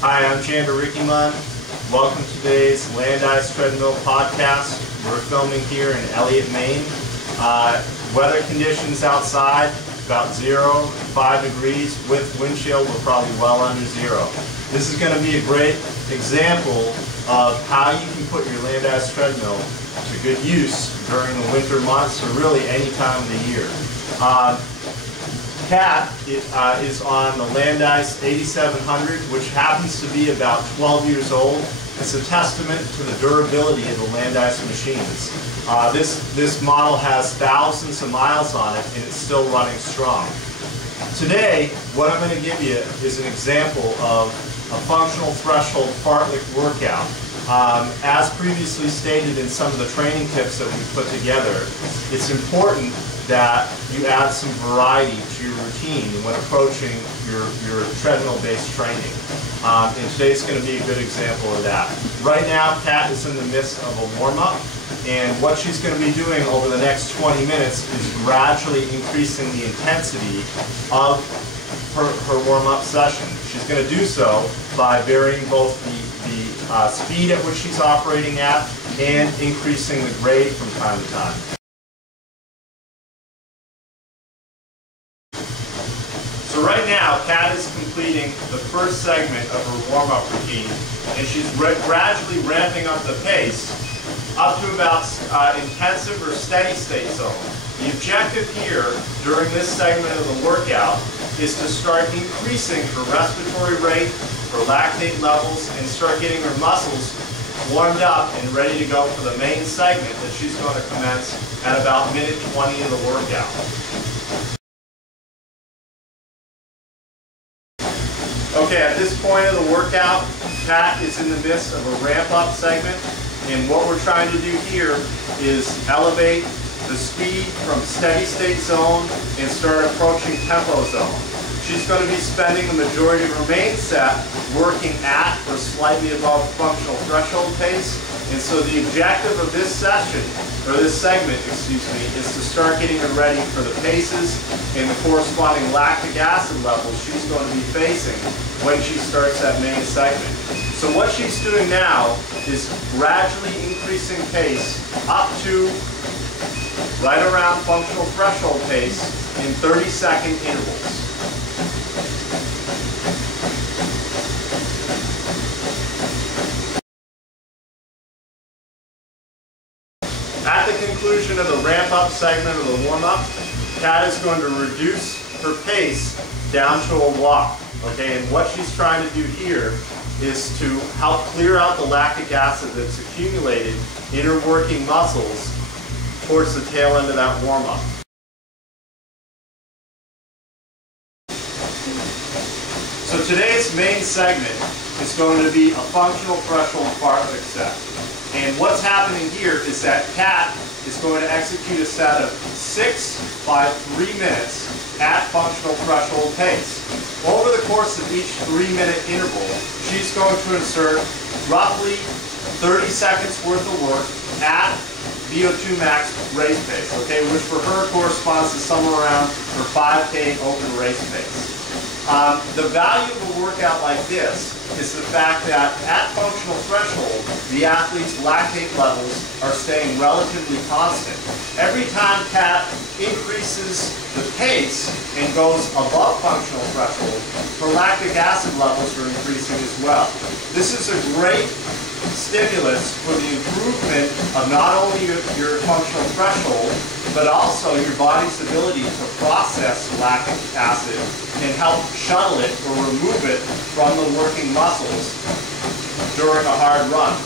Hi, I'm Chandra Rickymun. Welcome to today's Landice Podcast. We're filming here in Elliott, Maine. Weather conditions outside, about 0 to 5 degrees. With wind chill, we're probably well under 0. This is going to be a great example of how you can put your Landice treadmill to good use during the winter months or really any time of the year. Kat is on the Landice 8700, which happens to be about 12 years old. It's a testament to the durability of the Landice machines. This model has thousands of miles on it and it's still running strong. Today, what I'm going to give you is an example of a functional threshold fartlek workout. As previously stated in some of the training tips that we've put together, it's important that you add some variety to your routine when approaching your treadmill-based training. And today's going to be a good example of that. Right now, Kat is in the midst of a warm-up, and what she's going to be doing over the next 20 minutes is gradually increasing the intensity of her warm-up session. She's going to do so by varying both the speed at which she's operating at and increasing the grade from time to time. So right now, Kat is completing the first segment of her warm-up routine, and she's gradually ramping up the pace up to about intensive or steady state zone. The objective here during this segment of the workout is to start increasing her respiratory rate, her lactate levels, and start getting her muscles warmed up and ready to go for the main segment that she's going to commence at about minute 20 of the workout. Okay, at this point of the workout, Kat is in the midst of a ramp-up segment, and what we're trying to do here is elevate the speed from steady state zone and start approaching tempo zone. She's going to be spending the majority of her main set working at or slightly above functional threshold pace, and so the objective of this session, or this segment, excuse me, is to start getting her ready for the paces and the corresponding lactic acid levels she's going to be facing when she starts that main segment. So what she's doing now is gradually increasing pace up to right around functional threshold pace in 30-second intervals. At the conclusion of the ramp-up segment of the warm-up, Kat is going to reduce her pace down to a walk. Okay, and what she's trying to do here is to help clear out the lactic acid that's accumulated in her working muscles towards the tail end of that warm-up. So today's main segment is going to be a functional threshold fartlek set. And what's happening here is that Kat is going to execute a set of 6 by 3 minutes at functional threshold pace. Over the course of each 3-minute interval, she's going to insert roughly 30 seconds worth of work at VO2 max race pace, okay, which for her corresponds to somewhere around her 5K open race pace. The value of a workout like this is the fact that at functional threshold, the athlete's lactate levels are staying relatively constant. Every time Kat increases the pace and goes above functional threshold, her lactic acid levels are increasing as well. This is a great stimulus for the improvement of not only your functional threshold, but also your body's ability to process lactic acid and help shuttle it or remove it from the working muscles during a hard run.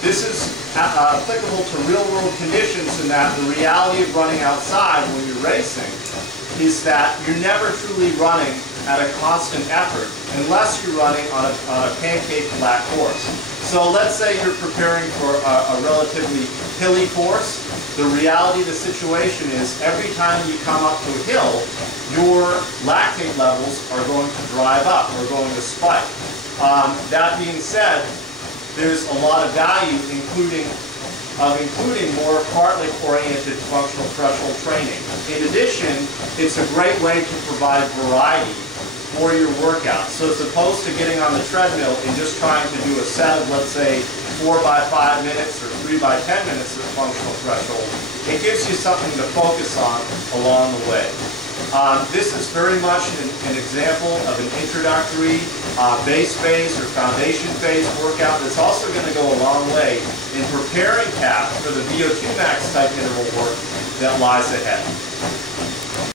This is applicable to real-world conditions in that the reality of running outside when you're racing is that you're never truly running at a constant effort unless you're running on a pancake flat course. So let's say you're preparing for a relatively hilly course. The reality of the situation is every time you come up to a hill, your lactate levels are going to drive up or going to spike. That being said, there's a lot of value including more fartlek-oriented functional threshold training. In addition, it's a great way to provide variety for your workout. So as opposed to getting on the treadmill and just trying to do a set of, let's say, 4 by 5 minutes or 3 by 10 minutes of functional threshold, it gives you something to focus on along the way. This is very much an example of an introductory base phase or foundation phase workout that's also going to go a long way in preparing CAP for the VO2 max type interval work that lies ahead.